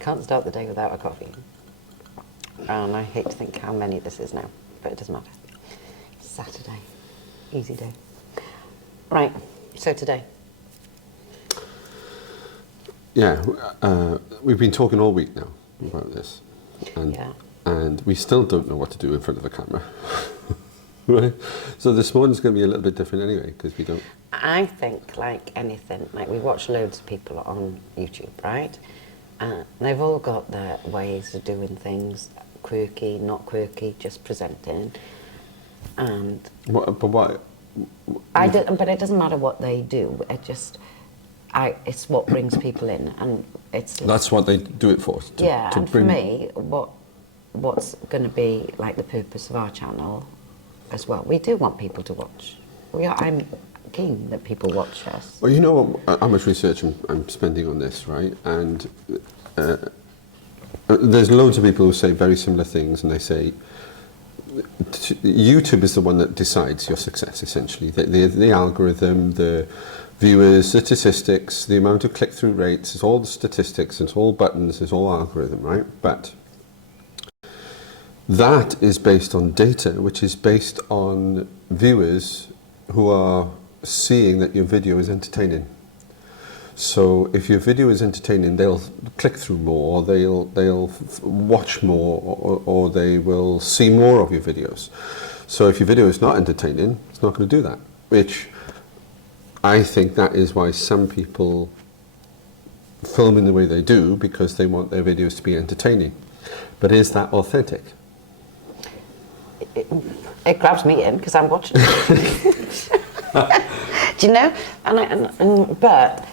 Can't start the day without a coffee. And I hate to think how many this is now, but it doesn't matter. Saturday, easy day. Right, so today. Yeah, we've been talking all week now about this, and we still don't know what to do in front of a camera. Right? So this morning's going to be a little bit different anyway, because we don't... I think, like anything, like we watch loads of people on YouTube, right? They've all got their ways of doing things, quirky, not quirky, just presenting. And but it doesn't matter what they do. It's what brings people in, and it's... That's what they do it for. For me, what's going to be like the purpose of our channel as well. We do want people to watch. I'm keen that people watch us. Well, you know how much research I'm spending on this, right? And there's loads of people who say very similar things, and they say YouTube is the one that decides your success, essentially. The algorithm, the viewers, the statistics, the amount of click-through rates, it's all the statistics, it's all buttons, it's all algorithm, right? But that is based on data, which is based on viewers who are seeing that your video is entertaining. So if your video is entertaining, they'll click through more, they'll watch more, or they will see more of your videos. So if your video is not entertaining, it's not going to do that, which I think that is why some people film in the way they do, because they want their videos to be entertaining. But is that authentic? It grabs me in because I'm watching it. Do you know? But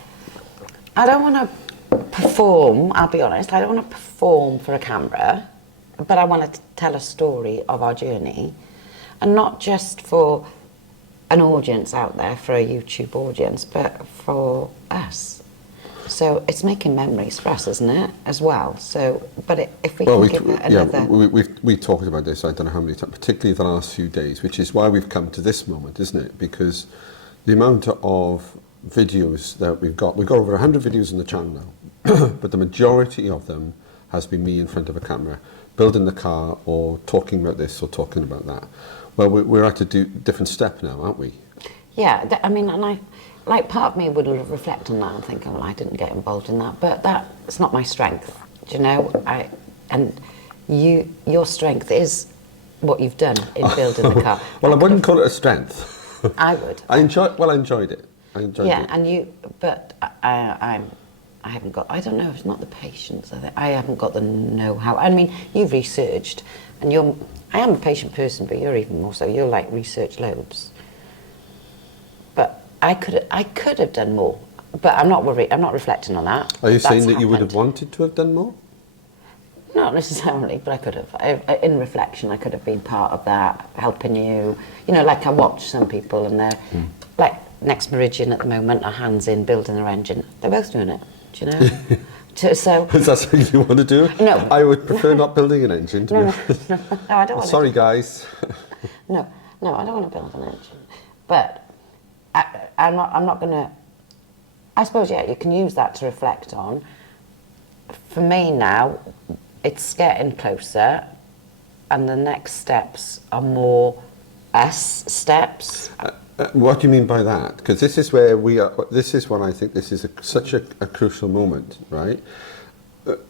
I don't want to perform, I'll be honest, I don't want to perform for a camera, but I want to tell a story of our journey, and not just for an audience out there, for a YouTube audience, but for us. So it's making memories for us, isn't it, as well? So, but if we can give it another... we talked about this, I don't know how many times, particularly the last few days, which is why we've come to this moment, isn't it? Because the amount of videos that we've got over 100 videos on the channel now, but the majority of them has been me in front of a camera, building the car, or talking about this, or talking about that. Well, we're at a different step now, aren't we? Yeah, I mean, and like part of me would reflect on that and think, oh, well, I didn't get involved in that, but that's not my strength, do you know? Your strength is what you've done in building the car. Well, I wouldn't call it a strength. I would. I enjoyed it. Yeah, but I haven't got, I don't know, it's not the patience, I haven't got the know-how. I mean, you've researched, and I am a patient person, but you're even more so, you're like research loads. But I could have done more, but I'm not worried, I'm not reflecting on that. Are you saying that you would have wanted to have done more? Not necessarily, but I could have. In reflection, I could have been part of that, helping you. You know, like I watch some people and they're, like Next Meridian at the moment, are hands in building their engine. They're both doing it, do you know? So is that something you want to do? No. I would prefer not building an engine, to be honest. No, I don't want to. Sorry, guys. No, I don't want to build an engine. But I'm not going to... I suppose, yeah, you can use that to reflect on. For me now, it's getting closer, and the next steps are more us steps. What do you mean by that? Because this is where we are. This is when I think this is such a crucial moment, right?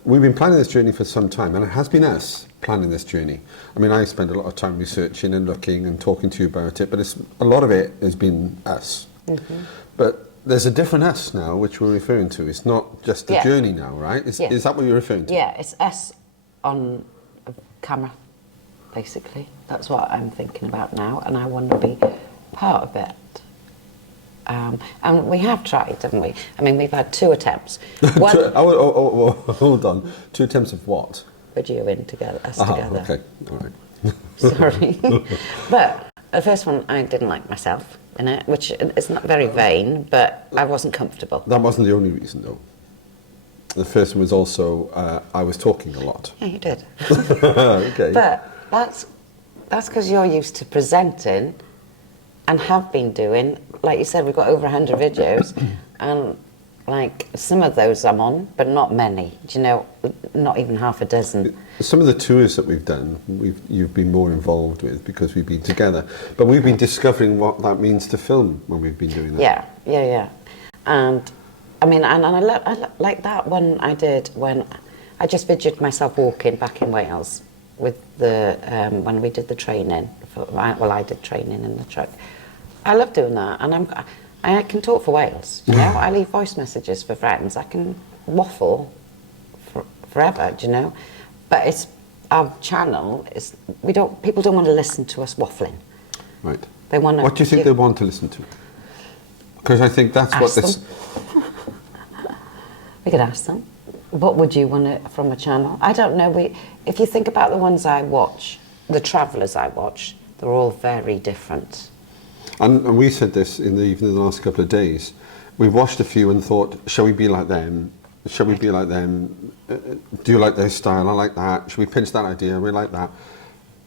We've been planning this journey for some time, and it has been us planning this journey. I mean, I spend a lot of time researching and looking and talking to you about it, but a lot of it has been us. Mm-hmm. But there's a different us now, which we're referring to. It's not just the journey now, right? Is that what you're referring to? Yeah, it's us on a camera, basically. That's what I'm thinking about now, and I want to be part of it. And we have tried, haven't we? I mean, we've had 2 attempts. Hold on. 2 attempts of what? Video in together, us together. Okay, all right. Sorry. But the first one, I didn't like myself in it, which is not very vain, but I wasn't comfortable. That wasn't the only reason, though. The first one was also, I was talking a lot. Yeah, you did. Okay. But that's because you're used to presenting and have been doing, like you said, we've got over 100 videos, and like some of those I'm on, but not many. Do you know, not even half a dozen. Some of the tours that we've done, you've been more involved with because we've been together. But we've been discovering what that means to film when we've been doing that. Yeah. And I mean, and I like that one I did when I just videoed myself walking back in Wales with the when we did the training. I did training in the truck. I love doing that, and I can talk for Wales. You know, I leave voice messages for friends. I can waffle forever. Do you know? But it's our channel. People don't want to listen to us waffling. Right. They want to. What do you think they want to listen to? Because I think that's what this. We could ask them. What would you want from a channel? I don't know. If you think about the ones I watch, the travellers I watch, they're all very different. And we said this even in the last couple of days. We've watched a few and thought, shall we be like them? Shall we be like them? Do you like their style? I like that. Should we pinch that idea? We like that.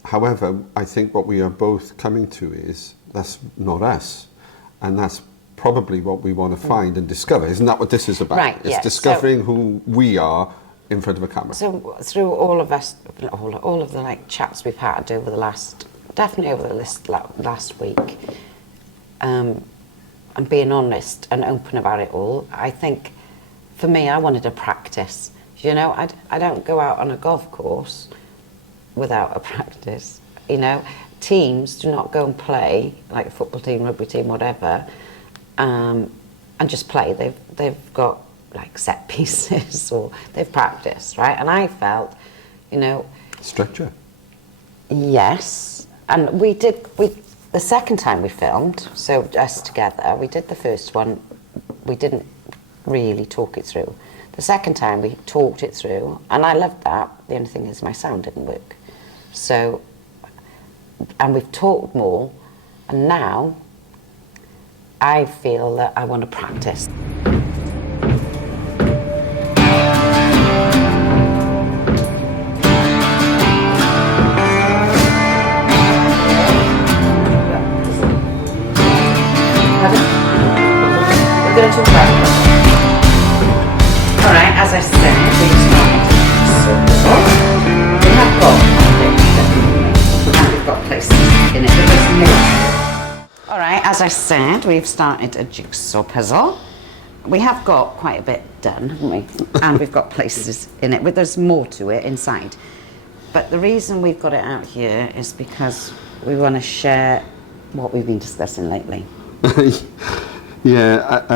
However, I think what we are both coming to is that's not us. And that's probably what we want to find and discover. Isn't that what this is about? Right, it's discovering who we are in front of a camera. So through all of the like chats we've had over the last week, and being honest and open about it all, I think for me, I wanted a practice. You know, I don't go out on a golf course without a practice. You know, teams do not go and play, like a football team, rugby team, whatever, and just play. They've got like set pieces or they've practiced, right? And I felt, you know, structure. Yes, and the second time we filmed, so us together, we did the first one, we didn't really talk it through. The second time we talked it through, and I loved that. The only thing is my sound didn't work. So, and we've talked more, and now I feel that I want to practice. We're going to talk about it. Alright, as I said, we've got places in it. Alright, as I said, we've started a jigsaw puzzle. We have got quite a bit done, haven't we? And we've got places in it, but there's more to it inside. But the reason we've got it out here is because we want to share what we've been discussing lately. Yeah,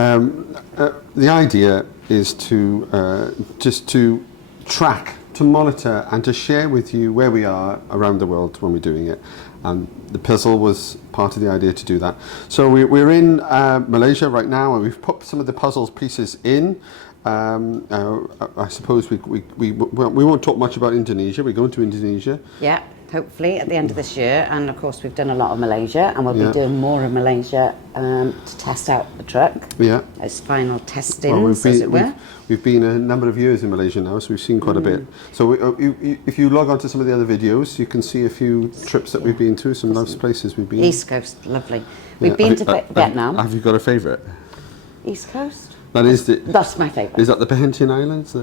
the idea is to just to track, to monitor and to share with you where we are around the world when we're doing it. And the puzzle was part of the idea to do that. So we're in Malaysia right now, and we've put some of the puzzle pieces in. I suppose we won't talk much about Indonesia. We're going to Indonesia. Yeah, hopefully at the end of this year. And of course we've done a lot of Malaysia, and we'll be doing more of Malaysia to test out the truck. Yeah. As final testings, as it were. We've been a number of years in Malaysia now, so we've seen quite a bit. So if you log on to some of the other videos, you can see a few trips that we've been to, some nice places we've been. East Coast, lovely. We've been to Vietnam. Have you got a favourite? East Coast? That's my favourite. Is that the Perhentian Islands?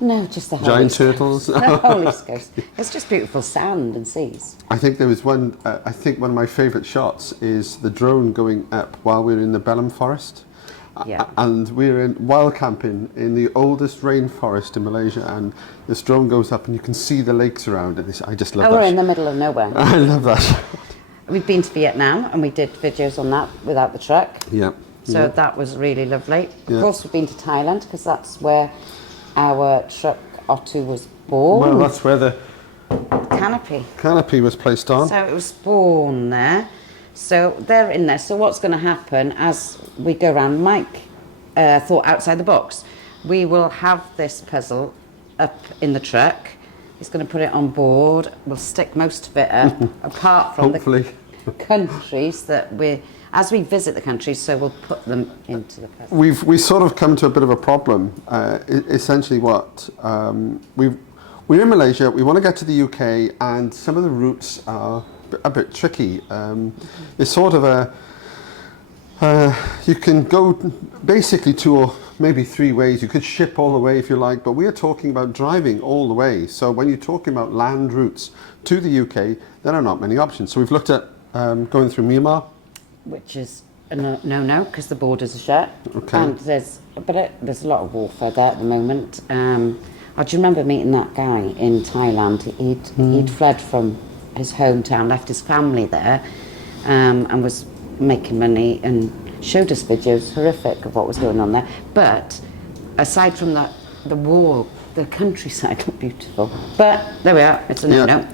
No, just the whole giant East turtles. Coast. The whole East Coast. It's just beautiful sand and seas. I think there was one. I think one of my favourite shots is the drone going up while we're in the Belem Forest. Yeah. And we're in wild camping in the oldest rainforest in Malaysia, and this drone goes up and you can see the lakes around it. I just love that. We're in the middle of nowhere. I love that. We've been to Vietnam and we did videos on that without the truck. Yeah. So that was really lovely. Of course, we've been to Thailand because that's where our truck Otto was born. Well, that's where the canopy was placed on. So it was born there. So they're in there. So what's going to happen as we go around? Mike thought outside the box. We will have this puzzle up in the truck. He's going to put it on board. We'll stick most of it up, apart from hopefully the countries that as we visit the countries, so we'll put them into the puzzle. We've sort of come to a bit of a problem. Essentially what, we're in Malaysia, we want to get to the UK, and some of the routes are a bit tricky. It's sort of You can go basically 2 or maybe 3 ways. You could ship all the way if you like, but we are talking about driving all the way. So when you're talking about land routes to the UK, there are not many options. So we've looked at going through Myanmar. Which is a no, because the borders are shut. Okay. And there's a lot of warfare there at the moment. I do remember meeting that guy in Thailand. He'd fled from his hometown, left his family there, and was making money, and showed us videos, horrific, of what was going on there. But aside from that, the war, the countryside looked beautiful. But there we are, it's a no-no.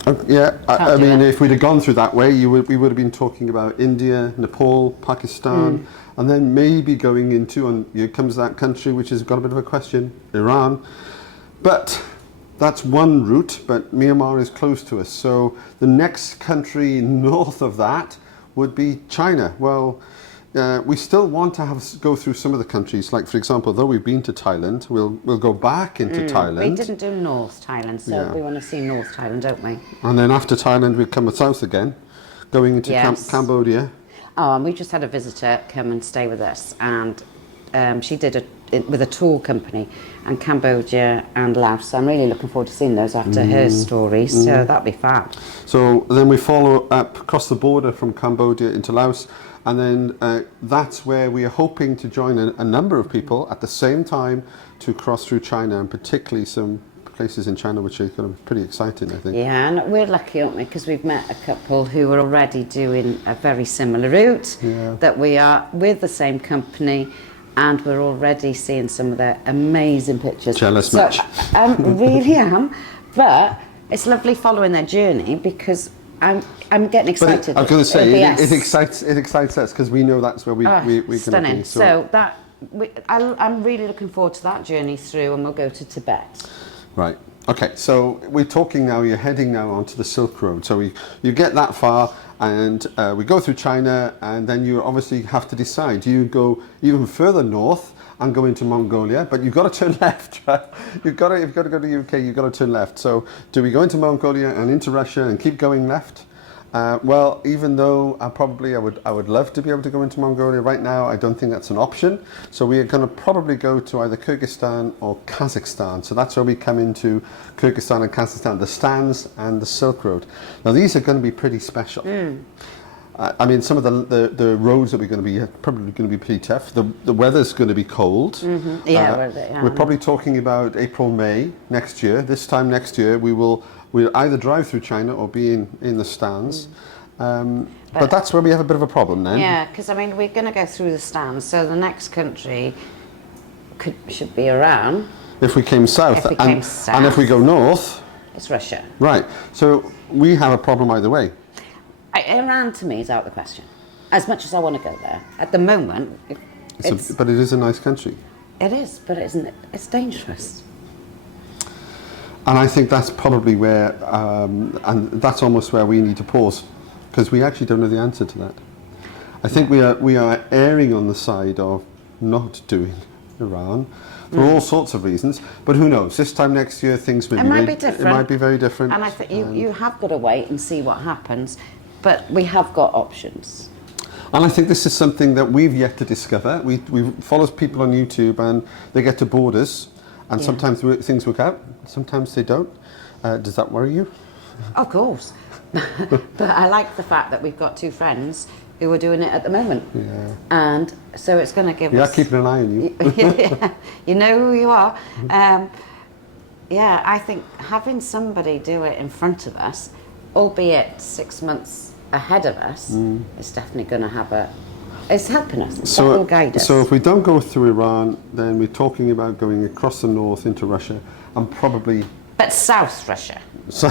I mean, if we'd have gone through that way, we would have been talking about India, Nepal, Pakistan, and then maybe going into, and here comes that country which has got a bit of a question, Iran. But that's one route, but Myanmar is close to us. So the next country north of that would be China. Well, we still want to go through some of the countries. Like, for example, though we've been to Thailand, we'll go back into Thailand. We didn't do North Thailand, so we want to see North Thailand, don't we? And then after Thailand, we come south again, going into Cambodia. Oh, and we just had a visitor come and stay with us, and she did with a tour company, and Cambodia and Laos. So I'm really looking forward to seeing those after her story, so that'd be fab. So then we follow up across the border from Cambodia into Laos, and then that's where we are hoping to join a number of people at the same time to cross through China, and particularly some places in China which are kind of pretty exciting, I think. Yeah, and we're lucky, aren't we, because we've met a couple who are already doing a very similar route, that we are with the same company, and we're already seeing some of their amazing pictures. Jealous much. I really am, but it's lovely following their journey, because I'm getting excited. But I was going to say, it excites us, because we know that's where we're going to be. Stunning. So I'm really looking forward to that journey through, and we'll go to Tibet. Right. Okay, so we're talking now, you're heading now onto the Silk Road. So you get that far, and we go through China, and then you obviously have to decide. Do you go even further north and go into Mongolia? But you've got to turn left, right? You've got to go to the UK, you've got to turn left. So do we go into Mongolia and into Russia and keep going left? Well, even though I would love to be able to go into Mongolia right now, I don't think that's an option. So we are going to probably go to either Kyrgyzstan or Kazakhstan. So that's where we come into Kyrgyzstan and Kazakhstan, the stands and the Silk Road. Now these are going to be pretty special. I mean, some of the roads that we're going to be probably going to be pretty tough. The weather's going to be cold. We're probably talking about April, May next year. This time next year, we'll either drive through China or be in the stands. But that's where we have a bit of a problem then. Yeah, because I mean, we're going to go through the stands, so the next country should be Iran. If we came south. And if we go north, it's Russia. Right. So we have a problem either way. Iran to me is out of the question. As much as I want to go there, at the moment, but it is a nice country. It is, but it's dangerous. And I think that's probably where, and that's almost where we need to pause, because we actually don't know the answer to that. I think we are erring on the side of not doing Iran for all sorts of reasons, but who knows? This time next year, things might be different. It might be very different. And I think you have got to wait and see what happens, but we have got options. And I think this is something that we've yet to discover. We follow people on YouTube, and they get to borders, and sometimes things work out, sometimes they don't. Does that worry you? Of course. But I like the fact that we've got two friends who are doing it at the moment. Yeah. And so it's going to give us... Yeah, keeping an eye on you. You know who you are. Yeah, I think having somebody do it in front of us, albeit 6 months ahead of us, is definitely going to have it's helping us. That will guide us. So if we don't go through Iran, then we're talking about going across the north into Russia, and probably... But South Russia. So,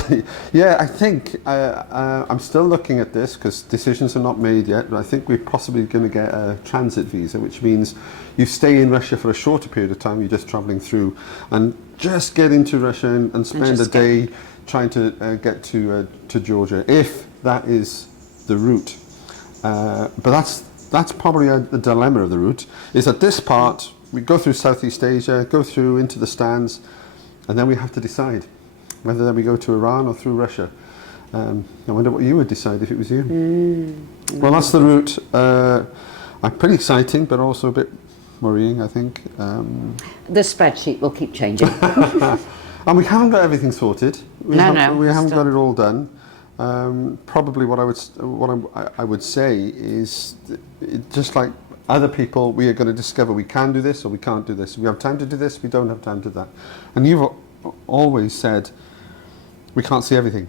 yeah, I think I'm still looking at this, because decisions are not made yet, but I think we're possibly going to get a transit visa, which means you stay in Russia for a shorter period of time, you're just travelling through, and just get into Russia and spend a day trying to get to Georgia, if that is the route. But that's probably the dilemma of the route, is at this part, we go through Southeast Asia, go through into the stands, and then we have to decide whether we go to Iran or through Russia. I wonder what you would decide if it was you. Well, that's the route. Pretty exciting, but also a bit worrying, I think. The spreadsheet will keep changing. And we haven't got everything sorted. We haven't got it all done. Probably what I would say is, just like other people, we are going to discover we can do this or we can't do this. We have time to do this, we don't have time to do that. And you've always said we can't see everything.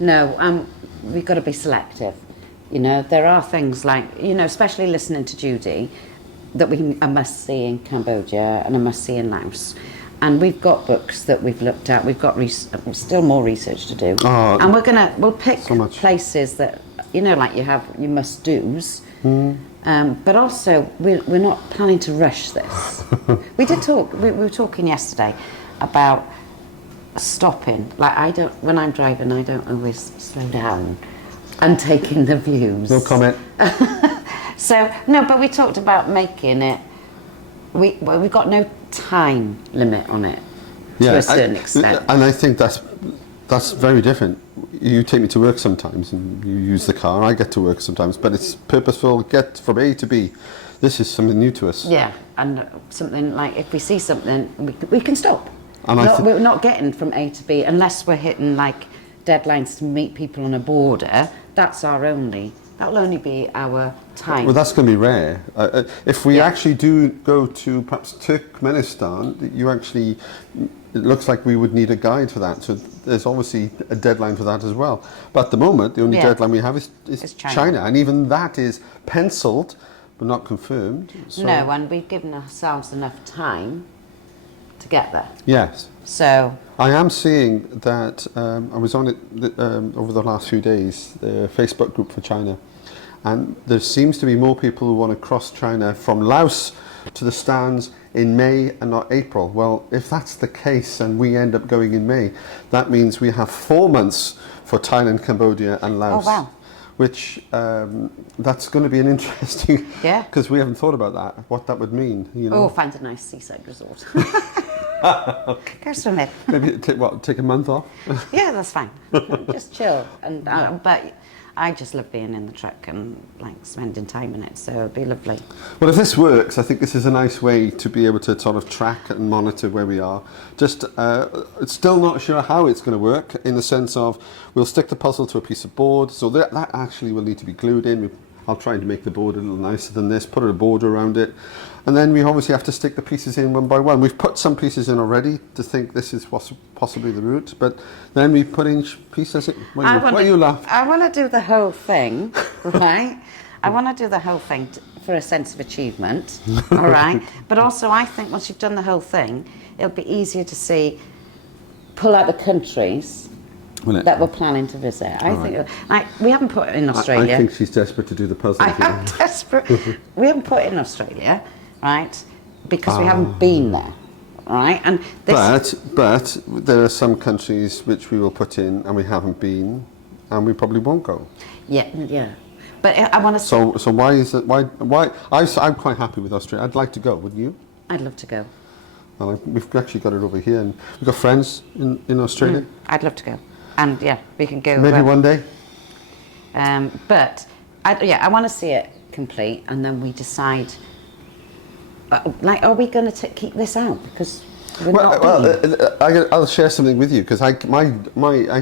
No, we've got to be selective. You know, there are things like, you know, especially listening to Judy, that I must see in Cambodia and I must see in Laos. And we've got books that we've looked at. We've got still more research to do. And we'll pick places that, you know, like you must do's. But also, we're not planning to rush this. We were talking yesterday about stopping. Like, when I'm driving, I don't always slow down and take in the views. No comment. So, no, but we talked about making it, we've got no time limit on it to a certain extent. And I think that's very different. You take me to work sometimes and you use the car, I get to work sometimes, but it's purposeful, get from A to B. This is something new to us. Yeah, and something like, if we see something, we can stop. And we're not getting from A to B unless we're hitting like deadlines to meet people on a border. That'll only be our time. Well, that's going to be rare. If we actually do go to perhaps Turkmenistan, it looks like we would need a guide for that. So there's obviously a deadline for that as well. But at the moment, the only deadline we have is China. And even that is penciled, but not confirmed. So. No, and we've given ourselves enough time to get there. Yes. So I am seeing that, I was on it over the last few days, the Facebook group for China, and there seems to be more people who want to cross China from Laos to the stands in May and not April. Well, if that's the case and we end up going in May, that means we have 4 months for Thailand, Cambodia and Laos. Oh, wow. Which, that's going to be an interesting, because we haven't thought about that, what that would mean. You know? Find a nice seaside resort. Go swimming. Maybe take a month off? Yeah, that's fine. Just chill. But I just love being in the truck and like spending time in it, so it'd be lovely. Well, if this works, I think this is a nice way to be able to sort of track and monitor where we are. Just still not sure how it's going to work, in the sense of we'll stick the puzzle to a piece of board, so that actually will need to be glued in. I'll try to make the board a little nicer than this, put a border around it. And then we obviously have to stick the pieces in one by one. We've put some pieces in already to think this is possibly the route, but then we put in pieces. Why you laugh? I want to do the whole thing, right? I want to do the whole thing for a sense of achievement, all right? But also I think once you've done the whole thing, it'll be easier to pull out the countries that we're planning to visit. I think we haven't put it in Australia. I think she's desperate to do the puzzle. I am desperate. We haven't put it in Australia, right? Because we haven't been there, right? And but there are some countries which we will put in and we haven't been, and we probably won't go. Yeah. But I want to. So why is it? Why? I'm quite happy with Australia. I'd like to go. Wouldn't you? I'd love to go. Well, we've actually got it over here, and we've got friends in Australia. I'd love to go. And yeah, we can go. Maybe one day. But I want to see it complete, and then we decide. Are we going to keep this out because we're not? I'll share something with you, because I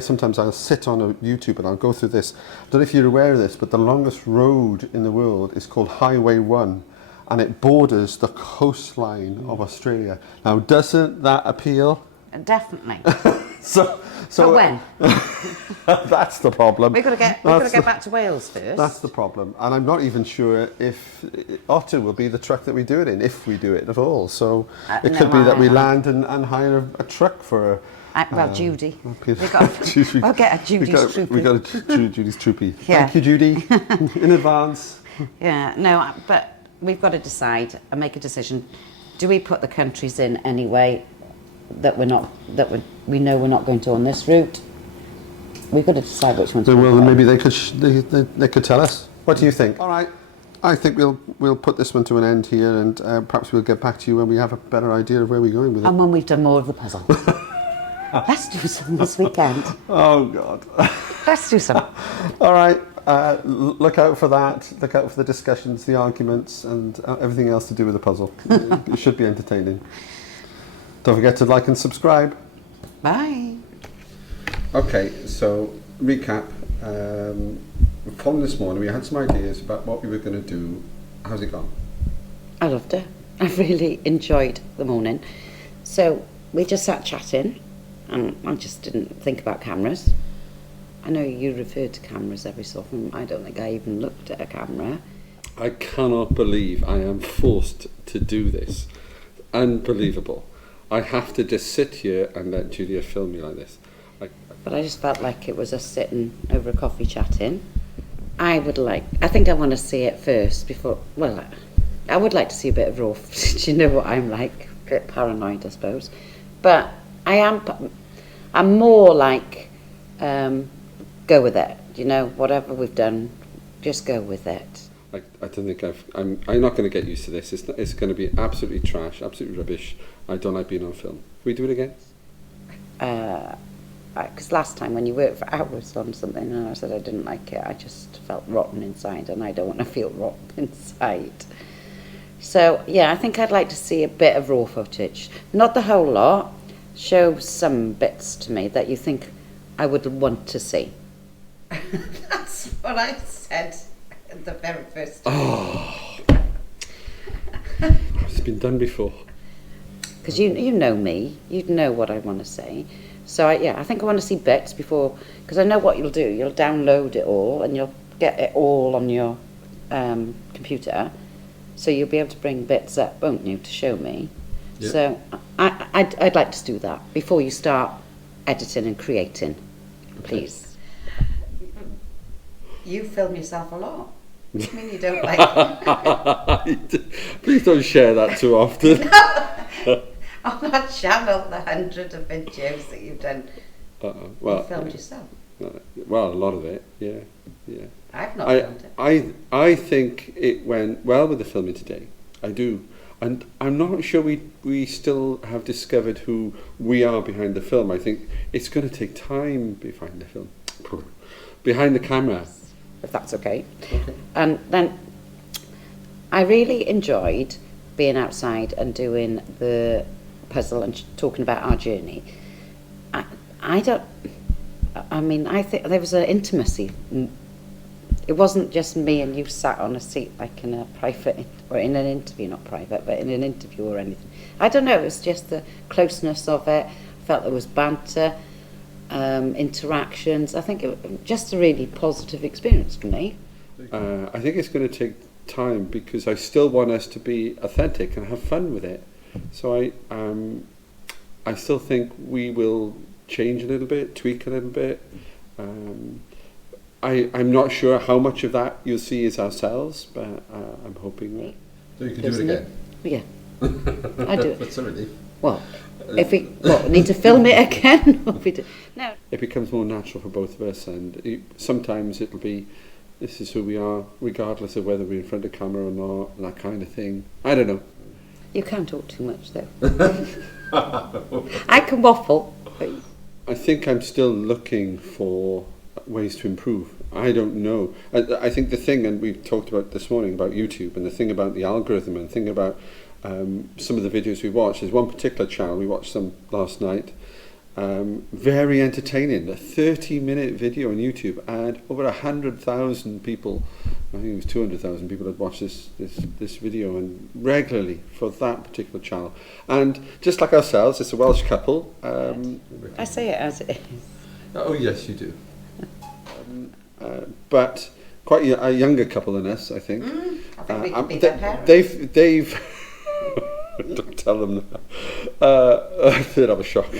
sometimes I'll sit on a YouTube and I'll go through this. I don't know if you're aware of this, but the longest road in the world is called Highway 1, and it borders the coastline of Australia. Now, doesn't that appeal? Definitely. So when? That's the problem. We've got to get back to Wales first. That's the problem, and I'm not even sure if Otter will be the truck that we do it in, if we do it at all. So it could be that we land and hire a truck for. Judy. We'll get a Judy's troopy. We got a Judy's troopy. Yeah. Thank you, Judy, in advance. Yeah, no, but we've got to decide and make a decision. Do we put the countries in anyway that we know we're not going to on this route? We've got to decide which ones. Well, maybe they could tell us. What do you think? All right, I think we'll put this one to an end here, and perhaps we'll get back to you when we have a better idea of where we're going with it. And when we've done more of the puzzle. Let's do some this weekend. Oh God. Let's do some. All right. look out for that. Look out for the discussions, the arguments, and everything else to do with the puzzle. It should be entertaining. Don't forget to like and subscribe. Bye. Okay, so recap. From this morning, we had some ideas about what we were going to do. How's it gone? I loved it. I really enjoyed the morning. So we just sat chatting, and I just didn't think about cameras. I know you refer to cameras every so often. I don't think I even looked at a camera. I cannot believe I am forced to do this. Unbelievable. I have to just sit here and let Julia film me like this. But I just felt like it was us sitting over a coffee chatting. I think I want to see it first before, well, I would like to see a bit of raw footage. You know what I'm like, a bit paranoid, I suppose. But I'm more like, go with it. You know, whatever we've done, just go with it. I don't think I'm not going to get used to this. It's going to be absolutely trash, absolutely rubbish. I don't like being on film. Can we do it again? Because last time when you worked for hours on something and I said I didn't like it, I just felt rotten inside, and I don't want to feel rotten inside. So yeah, I think I'd like to see a bit of raw footage. Not the whole lot. Show some bits to me that you think I would want to see. That's what I said the very first time. Oh, it's been done before. Because you know me, you'd know what I want to say. So I think I want to see bits before, because I know what you'll do. You'll download it all and you'll get it all on your computer. So you'll be able to bring bits up, won't you, to show me? Yeah. So I'd like to do that before you start editing and creating, please. You film yourself a lot. I mean, you don't like Please don't share that too often. On that channel, the 100 of videos that you've done, well, you filmed yourself. Well, a lot of it, yeah. I've not filmed it. I think it went well with the filming today. I do. And I'm not sure we still have discovered who we are behind the film. I think it's going to take time behind the film. Behind the camera. If that's okay. And then I really enjoyed being outside and doing the puzzle and talking about our journey. I think there was an intimacy. It wasn't just me and you sat on a seat like in a private, or in an interview, not private, but in an interview or anything. I don't know, it was just the closeness of it. I felt there was banter, interactions. I think it was just a really positive experience for me. I think it's going to take time because I still want us to be authentic and have fun with it. So I still think we will change a little bit, tweak a little bit. I'm not sure how much of that you'll see is ourselves, but I'm hoping that. So you can do it again? Yeah, I do it. That's a relief. Well, if we need to film it again, or we do. No. It becomes more natural for both of us, and sometimes it'll be, this is who we are, regardless of whether we're in front of camera or not, that kind of thing. I don't know. You can't talk too much, though. I can waffle. I think I'm still looking for ways to improve. I don't know. I think the thing, and we talked about this morning about YouTube, and the thing about the algorithm, and the thing about some of the videos we watch. There's one particular channel, we watched some last night, very entertaining, a 30-minute video on YouTube, and over 100,000 people, I think it was 200,000 people had watched this video, and regularly for that particular channel. And just like ourselves, it's a Welsh couple. I say it as it is. Oh yes, you do. But quite a younger couple than us, I think. I think we could be their parents. They've don't tell them that. They'd have a shock.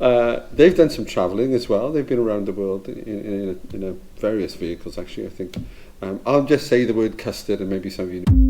They've done some travelling as well. They've been around the world in various vehicles, actually, I think. I'll just say the word custard, and maybe some of you know.